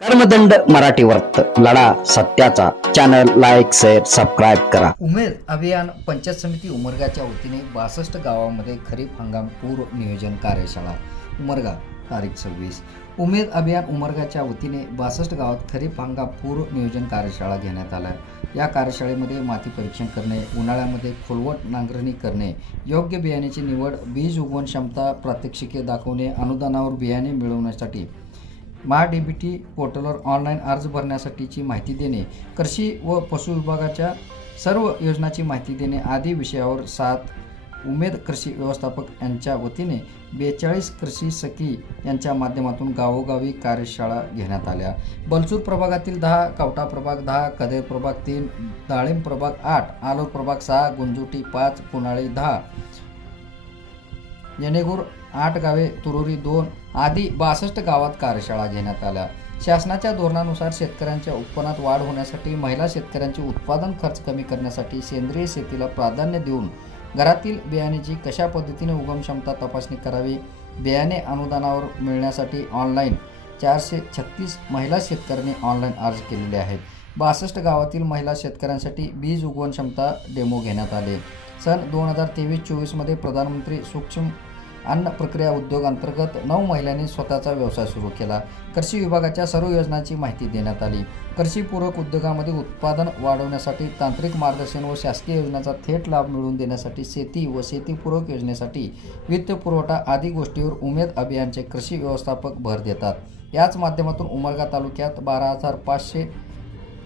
कर्मदंड मराठी वर्त लढा सत्याचा. चॅनल लाईक शेअर सबस्क्राईब करा. उमेद अभियान पंचायत समिती उमरगाच्या वतीने बासष्ट गावामध्ये खरीप हंगाम पूर्व नियोजन कार्यशाळा. उमरगा तारीख सव्वीस. उमेद अभियान उमरगाच्या वतीने बासष्ट गावात खरीप हंगाम पूर्व नियोजन कार्यशाळा घेण्यात आल्या या कार्यशाळेमध्ये माती परीक्षण करणे उन्हाळ्यामध्ये खोलवट नांगरणी करणे योग्य बियाण्याची निवड बीज उगवण क्षमता प्रात्यक्षिके दाखवणे अनुदानावर बियाणे मिळवण्यासाठी महा डी बी टी पोर्टलवर ऑनलाईन अर्ज भरण्यासाठीची माहिती देणे कृषी व पशु विभागाच्या सर्व योजनाची माहिती देणे आदी विषयावर सात उमेद कृषी व्यवस्थापक यांच्या वतीने बेचाळीस कृषी सखी यांच्या माध्यमातून गावोगावी कार्यशाळा घेण्यात आल्या. बलसूर प्रभागातील दहा कवटा प्रभाग दहा कदेर प्रभाग तीन डाळिंब प्रभाग आठ आलोर प्रभाग सहा गुंजोटी पाच पुनाळी दहा येणेगूर आठ गावे तुरोरी दोन आदी बासष्ट गावात कार्यशाळा घेण्यात आल्या. शासनाच्या धोरणानुसार शेतकऱ्यांच्या उत्पन्नात वाढ होण्यासाठी महिला शेतकऱ्यांचे उत्पादन खर्च कमी करण्यासाठी सेंद्रिय शेतीला प्राधान्य देऊन घरातील बियाण्याची कशा पद्धतीने उगम क्षमता तपासणी करावी बियाणे अनुदानावर मिळण्यासाठी ऑनलाईन चारशे छत्तीस महिला शेतकऱ्यांनी ऑनलाईन अर्ज केलेले आहेत. बासष्ट गावातील महिला शेतकऱ्यांसाठी बीज उगवण क्षमता डेमो घेण्यात आले. सन दोन हजार तेवीस चोवीसमध्ये प्रधानमंत्री सूक्ष्म अन्न प्रक्रिया उद्योग अंतर्गत नऊ महिलांनी स्वतःचा व्यवसाय सुरू केला. कृषी विभागाच्या सर्व योजनांची माहिती देण्यात आली. कृषीपूरक उद्योगामध्ये उत्पादन वाढवण्यासाठी तांत्रिक मार्गदर्शन व शासकीय योजनांचा थेट लाभ मिळवून देण्यासाठी शेती व शेतीपूरक योजनेसाठी वित्त पुरवठा आदी गोष्टीवर उमेद अभियानचे कृषी व्यवस्थापक भर देतात. याच माध्यमातून उमरगा तालुक्यात बारा हजार पाचशे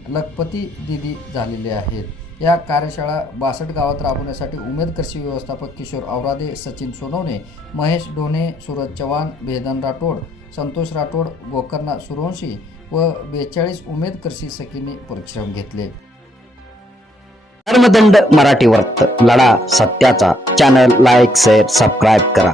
लखपती दिदी झालेले आहेत. या कार्यशाळा बासट गावात राबवण्यासाठी उमेद कृषी व्यवस्थापक किशोर औरादे सचिन सोनवणे महेश ढोणे सूरज चव्हाण भेदन राठोड संतोष राठोड गोकर्णा सुरवंशी व बेचाळीस उमेद कृषी सखींनी परिश्रम घेतले. कर्मदंड मराठी वर्त. लढा सत्याचा. चॅनल लाईक शेअर सबस्क्राईब करा.